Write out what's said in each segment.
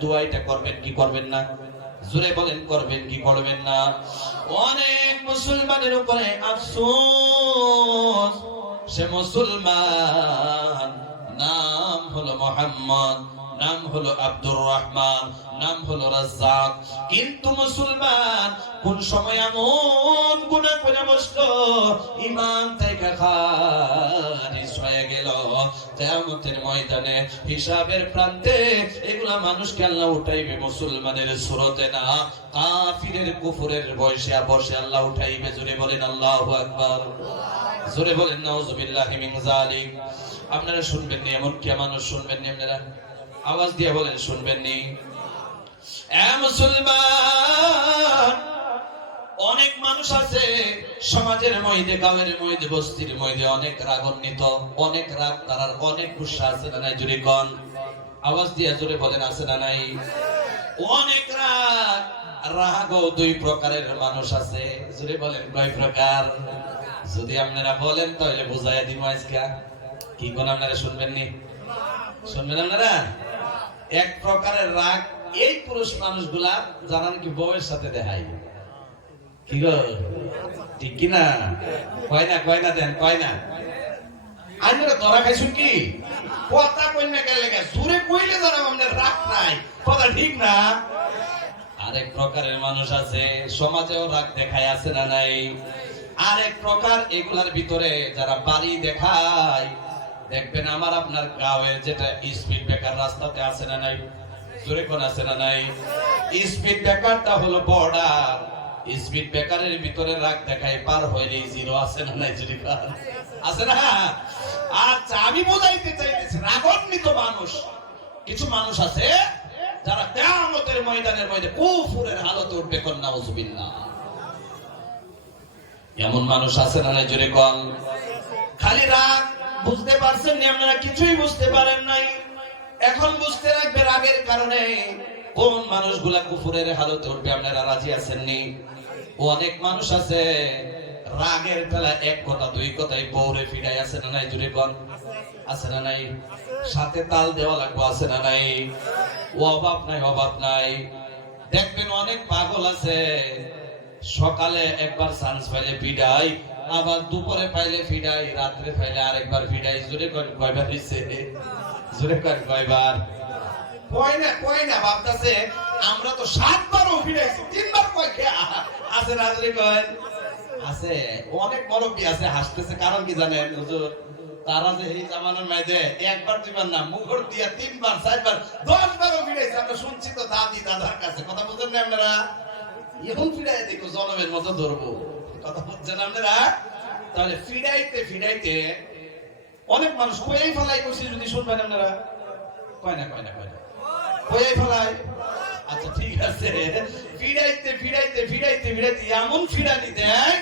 দুয়াইটা করবেন কি করবেন না? জোরে বলেন, করবেন কি করবেন না? অনেক মুসলমানের উপরে আফসোস, সে মুসলমান নাম হলো মোহাম্মদ, নাম হলো আব্দুর রহমান, নাম হলো রাজ্জাক। কিন্তু মুসলমান কোন সময় এমন গুনাহ করে বসল? ইমান থেকে হয়ে গেল। ময়দানে হিসাবের প্রান্তে এগুলা আল্লাহ উঠাইবে, মুসলমানের সুরতে না। কাফিরের কুফুরের বয়সে বসে আল্লাহ উঠাইবে, জোরে বলেন আল্লাহু আকবার। জোরে বলেন, নাউজুবিল্লাহি মিন আপনারা শুনবেন নি এমন কি মানুষ শুনবেন নি আপনারা? আওয়াজ দিয়ে বলেন, শুনবেন নি? এ মুসলমান অনেক মানুষ আছে, সমাজের মধ্যে গাঁয়ের মধ্যে বস্তির মধ্যে অনেক রাগান্বিত, অনেক রাগ তারার অনেক গুসা আছে না নাই জুড়ে কন। আওয়াজ দিয়ে জোরে বলেন, আছে না নাই? অনেক রাগ রাগ দুই প্রকারের মানুষ আছে। জুড়ে বলেন, কয় প্রকার? যদি আপনারা বলেন, তাহলে বুঝাই দিব কি কোন আপনারা শুনবেন নি? শুনবেন আপনারা? এক প্রকারের রাগ, এই পুরুষ মানুষগুলা, যারা নাকি বউয়ের সাথে দেখায়। আরেক প্রকারের মানুষ আছে, সমাজেও রাগ দেখায়, আছে না নাই? আরেক প্রকার এগুলার ভিতরে যারা বাড়ি দেখায়, দেখবেন আমার আপনার গাঁয়ের যেটা স্পিড ব্রেকার রাস্তাতে আছে না নাই? জোরে কোন আছে না নাই? স্পিড হলো বর্ডার স্পিড ব্রেকারের ভিতরে রাগ দেখায় পার হইলে জিরো আছে না নাই জোরে? আছে না? আচ্ছা আমি বোঝাইতে চাইতেছি, রাগান্বিত মানুষ। কিছু মানুষ আছে যারা কিয়ামতের ময়দানের মধ্যে কুফুরের হালতে উঠবে কন্যা উজবিল্লাহ এমন মানুষ আছে না নাই, জোরে কোন? খালি রাগ বুঝতে পারছেন নি আপনারা? কিছুই বুঝতে পারেন নাই। এখন বুঝতে রাখবে রাগের কারণে কোন মানুষগুলা কুফুরের হালতে উঠবে, আপনারা রাজি আছেন নি? অনেক মানুষ আছে, রাগের বেলা এক কথা, দুই কথাই বউরে ফিরাই আছে না নাই জুড়ে কন আছে না নাই? সাথে তাল দেওয়া লাগবে, আছে না নাই? ও অভাব নাই অভাব নাই। দেখবেন অনেক পাগল আছে, সকালে একবার চান্স পাইলে ফিডাই আবার দুপুরে পাইলে ফিডাই রাত্রে পাইলে আরেকবার ফিডাই জোরে কয় কয়বার হইছে? জোরে কয় কয়বার? কয় না কয় না, ভাবতাছে আমরা তো সাতবারও ফিরাইছি, তিনবার কয় খেয়া আছে না জোরে কয়? আছে। অনেক মুরব্বী আছে, হাসতেছে, কারণ কি জানেন? হুজুর, তারা যে এই জামানার মাঝে একবার, দুইবার না মুখর দিয়া তিনবার, চারবার দশ বারও ফিরাইছে। আমরা শুনছি তো দাদি, দাদার কাছে। কথা বুঝেন না আপনারা? এখন ফিরাই দেখো, জনমের মতো ধরবো। কথা বুঝছেন আপনারা? তাহলে ফিরাইতে ফিরাইতে অনেক মানুষ কয়েই ফেলাই করছে যদি শুনবেন আপনারা। কয় না কয় না কয় না। কয়েই ফেলাই আচ্ছা ঠিক আছে। ফিরাইতে ফিরাইতে ফিরাইতে ফিরাইতে এমন ফিরানি দেয়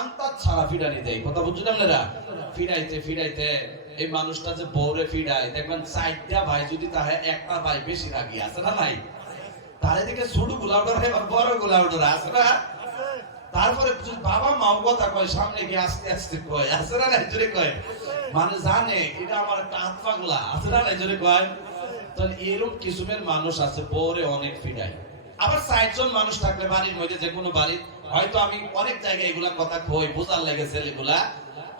আন্তার ছাড়া ফিরানি দেয়। কথা বুঝছেন আপনারা? ফিরাইতে ফিরাইতে, এই মানুষটা যে ফিরায়, দেখবেন চারটা ভাই যদি তাহে একটা ভাই বেশি আছে না তার ছোট বড় আছে না? তারপরে বাবা মাও কথা কয়, সামনে গিয়ে আস্তে আস্তে কয়, আছে না নাই? জোরে কয়। মানে জানে, এটা আমার একটা হাত পাগলা, আছে না জোরে কয়। তাহলে এরকম কিসুমের মানুষ আছে? পরে অনেক আবার মানুষ থাকলে বাড়ির মধ্যে যে কোনো বাড়ি হয়তো আমি অনেক জায়গায় এগুলা কথা কই, বোঝার লেগে ছেলেগুলা।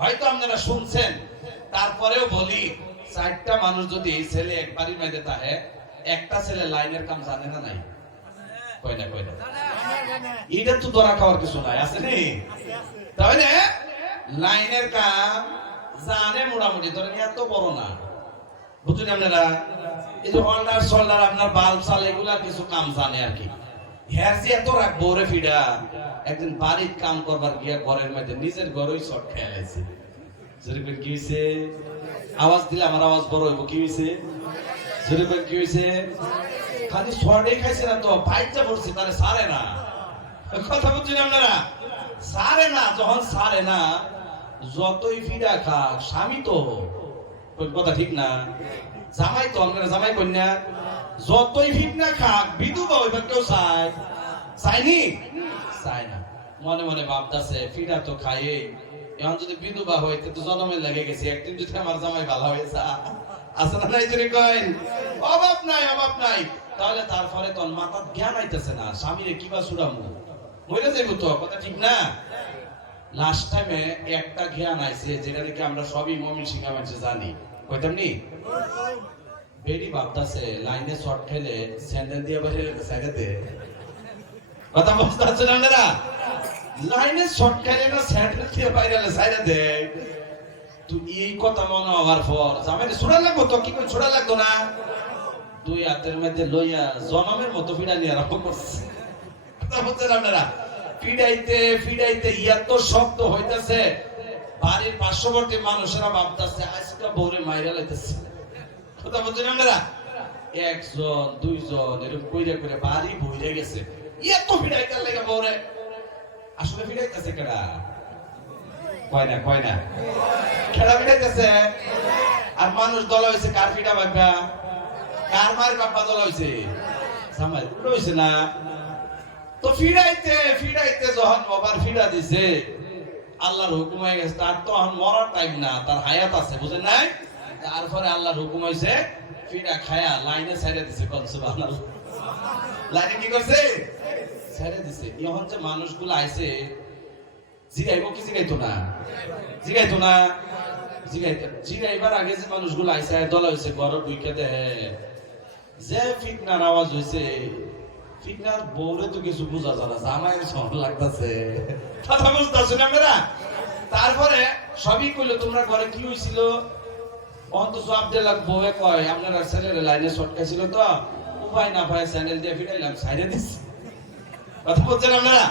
হয়তো আপনারা শুনছেন, তারপরেও বলি চারটা মানুষ যদি এই ছেলে এক বাড়ির মধ্যে থাকে, একটা ছেলে লাইনের কাম জানে না নাই? কয় না না। এটা তো ধরা খাওয়ার কিছু নাই, আছে নি? তাহলে লাইনের কাম জানে মোটামুটি, ধরেন এত বড় না। বুঝলেন আপনারা এই যে হোল্ডার সোল্ডার আপনার বাল্ব সাল এগুলা কিছু কাম জানে আর কি। হ্যাঁ এত রাখ বউরে ফিডা। একদিন বাড়ির কাম করবার গিয়া ঘরের মধ্যে নিজের ঘরেই শর্ট খেয়ে আছে যেরকম কি হয়েছে আওয়াজ দিলে আমার আওয়াজ বড় হইব, কি হয়েছে যেরকম কি হয়েছে খালি শর্টে খাইছে না তো বাইকটা পড়ছে তাহলে সারে না। কথা বুঝছেন আপনারা? সারে না, যখন সারে না, যতই ফিডা খাক, স্বামী তো কথা ঠিক না। জামাই তো আপনারা জামাই কন্যা। যতই ফিটনা খাক বিধবা হইবা কেউ চায়। চাইনি চায় না। মনে মনে ভাবতাছে ফিডা তো খাইয়ে এখন যদি বিধবা হইতে তো জনমে লেগে গেছে। একদিন যদি আমার জামাই ভালো হয়ে যা আছে না নাই যদি কইন? অভাব নাই অভাব নাই। তাহলে তারপরে তোর মাথার জ্ঞান আইতেছে না। স্বামীরে কিবা সুরামু মরে যাইব তো, কথা ঠিক না? লাস্ট টাইমে একটা জ্ঞান আইছে, যেটা দেখে আমরা সবই মমিন শিখা মানছে জানি। কইতাম নি বেডি ভাবতাছে, লাইনে শর্ট খেলে স্যান্ডেল দিয়ে বাইরে সাইডে কথা বুঝতে পারছেন আপনারা? লাইনে শর্ট খেলে না, স্যান্ডেল দিয়ে বাইরে সাইডে দে তুই এই কথা মনে হওয়ার পর, জামাই ছোড়া লাগবো তো, কি করে, ছোড়া লাগতো না? দুই হাতের মধ্যে লইয়া জনমের মতো ফিরা নিয়ে আরম্ভ করছে। কথা বুঝছেন আপনারা? ফিডাইতে ফিডাইতে এত শব্দ হইতাছে, বাড়ির পার্শ্ববর্তী মানুষেরা ভাবতাছে, আজকে বউরে মাইরা লাইতেছে। কথা বুঝছেন আপনারা? একজন, দুইজন, এরকম কইরা করে বাড়ি বইরে গেছে। এত ফিডাইতে লাগে বউরে। আসলে ফিডাইতেছে কেডা? কয় না কয় না? খেলা ফিডাইতেছে আর মানুষ দলা হয়েছে কার ফিডা বাবা কার মার বাবা দল হয়েছে সামাই হয়েছে না? তো ফিরাইতে ফিরাইতে যখন বাবার ফিরা দিছে, আল্লাহর হুকুম হয়ে গেছে। তার তো এখন মরার টাইম না, তার হায়াত আছে, বুঝেন নাই? তারপরে আল্লাহর হুকুম হয়েছে, ফিরা খায়া লাইনে ছেড়ে দিছে, কোন সুবহানাল্লাহ। লাইনে কি করছে? ছেড়ে দিছে। এখন যে মানুষগুলো আইছে, জিগাইব কি জিগাইতো না? জিগাইতো না? জিগাইতো জিগাইবার আগে যে মানুষগুলো আইছে, দলা হয়েছে ঘর বুইকে দেহে যে ফিটনার আওয়াজ হয়েছে ফিটনার বউরে তো কিছু বোঝা যায় না জামাইয়ের সব লাগতাছে। কথা বুঝতেছো না মেরা তারপরে সবই কইলো, তোমরা ঘরে কি হইছিল? অন্তত আব্দুল্লাহ বউয়ে কয়, আপনারা ছেলের লাইনে ছটকাইছিল তো, উপায় না পায় স্যান্ডেল দিয়ে ফিরাইলাম সাইডে দিস কথা বলছেন আপনারা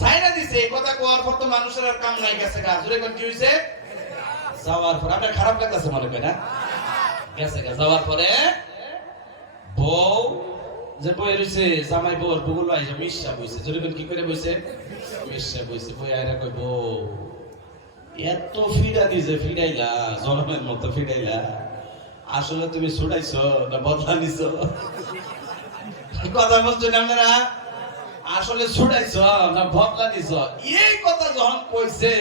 সাইডে দিছে, এই কথা কোয়ার পর তো মানুষের আর কাম নাই, গেছে গা। জোরে কি হইছে? যাওয়ার পর, আপনার খারাপ লাগতেছে মনে করেন না গেছে গা, যাওয়ার পরে বউ যে বই রইছে জামাই বউর বগুল আইছে মিশা বইছে। জোরে কোন কি করে বইছে? মিশা বইছে, বই আইরা কই বউ এত ফিডা দিছে, ফিডাইলা, জনমের মতো ফিডাইলা। আসলে তুমি ছুটাইছো না বদলা নিছো? কথা বলছো আপনারা আসলে ছুটাইছ না বদলা নিছ? এই কথা যখন কইছে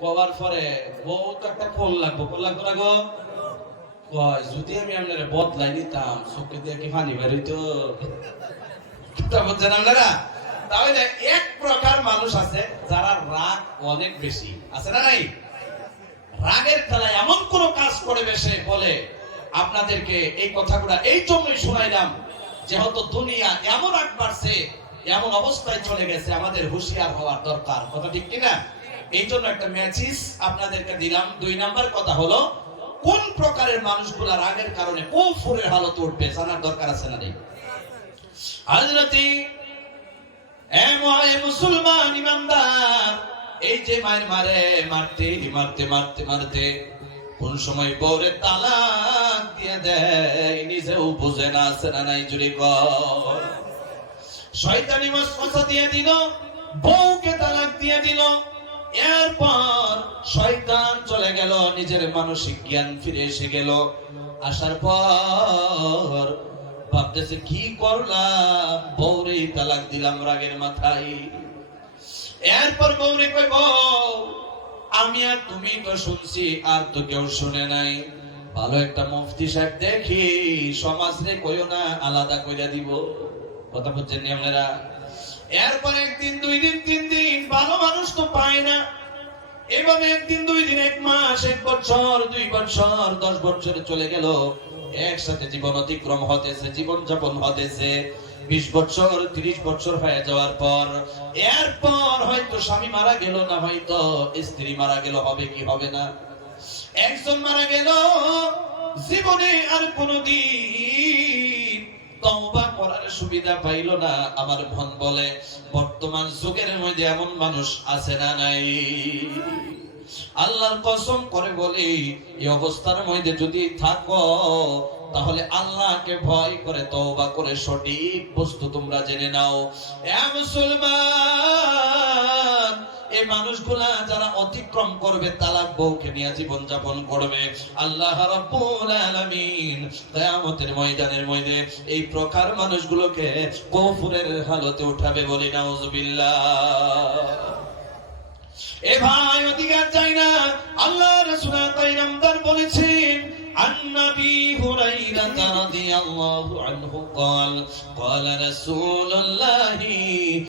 কবার পরে বউ তো একটা ফোন লাগবো ফোন লাগবো না গো? যদি আমি আপনার বদলাই নিতাম, চোখে দিয়ে কি কথা বলছেন আপনারা? তাহলে এক প্রকার মানুষ আছে যারা রাগ অনেক বেশি। আছে না নাই? রাগের খেলায় এমন কোন কাজ করে বেশে বলে, আপনাদেরকে এই কথাগুলো এই জন্যই শোনাইলাম, যেহেতু দুনিয়া এমন আগ বাড়ছে, এমন অবস্থায় চলে গেছে, আমাদের হুঁশিয়ার হওয়ার দরকার। কথা ঠিক কিনা? এই জন্য একটা ম্যাচিস আপনাদেরকে দিলাম। দুই নাম্বার কথা হলো কোন প্রকারের মানুষগুলা রাগের কারণে কুফুরের হালত উঠবে জানার দরকার আছে না হাজরতি মুসলমান ইমানদার এই যে মায়ের মারে মারতে মারতে মারতে মারতে, কোন সময় বউরে তালাক দিয়ে দেয়, নিজেও বুঝে না আছে না নাই জুড়ে কর। শয়তানি মশমশা দিয়ে দিল, বউকে তালাক দিয়ে দিল এরপর শয়তান চলে গেল, নিজের মানসিক জ্ঞান ফিরে এসে গেল। আসার পর ভাবতেছে, কি করলাম? বউরেই তালাক দিলাম রাগের মাথায়। এরপর বউরে কই বউ আমি আর তুমি তো শুনছি, আর তো কেউ শুনে নাই। ভালো একটা মুফতি সাহেব দেখি সমাজ রে কইও না, আলাদা কইরা দিব। কথা বলছেন নি আপনারা? এরপর একদিন, দুই দিন, তিন দিন, ভালো মানুষ তো পায় না। এভাবে একদিন, দুই দিন, এক মাস, এক বছর, দুই বছর, দশ বছর চলে গেল। একসাথে জীবন অতিক্রম হতেছে জীবন যাপন হতেছে। বিশ বছর, তিরিশ বছর হয়ে যাওয়ার পর, এরপর হয়তো স্বামী মারা গেল না, হয়তো স্ত্রী মারা গেল, হবে কি হবে না? একজন মারা গেল, জীবনে আর কোনদিন তওবা করার সুবিধা পাইল না, আমার ভন বলে, বর্তমান যুগের মধ্যে এমন মানুষ আছে না নাই? আল্লাহর কসম করে বলি, এই অবস্থার মধ্যে যদি থাকো, তাহলে আল্লাহকে ভয় করে, তওবা করে সঠিক বস্তু তোমরা জেনে নাও। এ মুসলমান! এই মানুষগুলা যারা অতিক্রম করবে তালাক বউকে নিয়ে জীবন যাপন করবে আল্লাহ রাব্বুল আলামিন কিয়ামতের ময়দানের মধ্যে এই প্রকার মানুষগুলোকে কফুরের হালতে উঠাবে বলি নাউজুবিল্লাহ এ ভাই অধিকার চাই না আল্লাহ রাসূল তাই নামদার বলেছেন عن ابي هريره رضي الله عنه قال قال رسول الله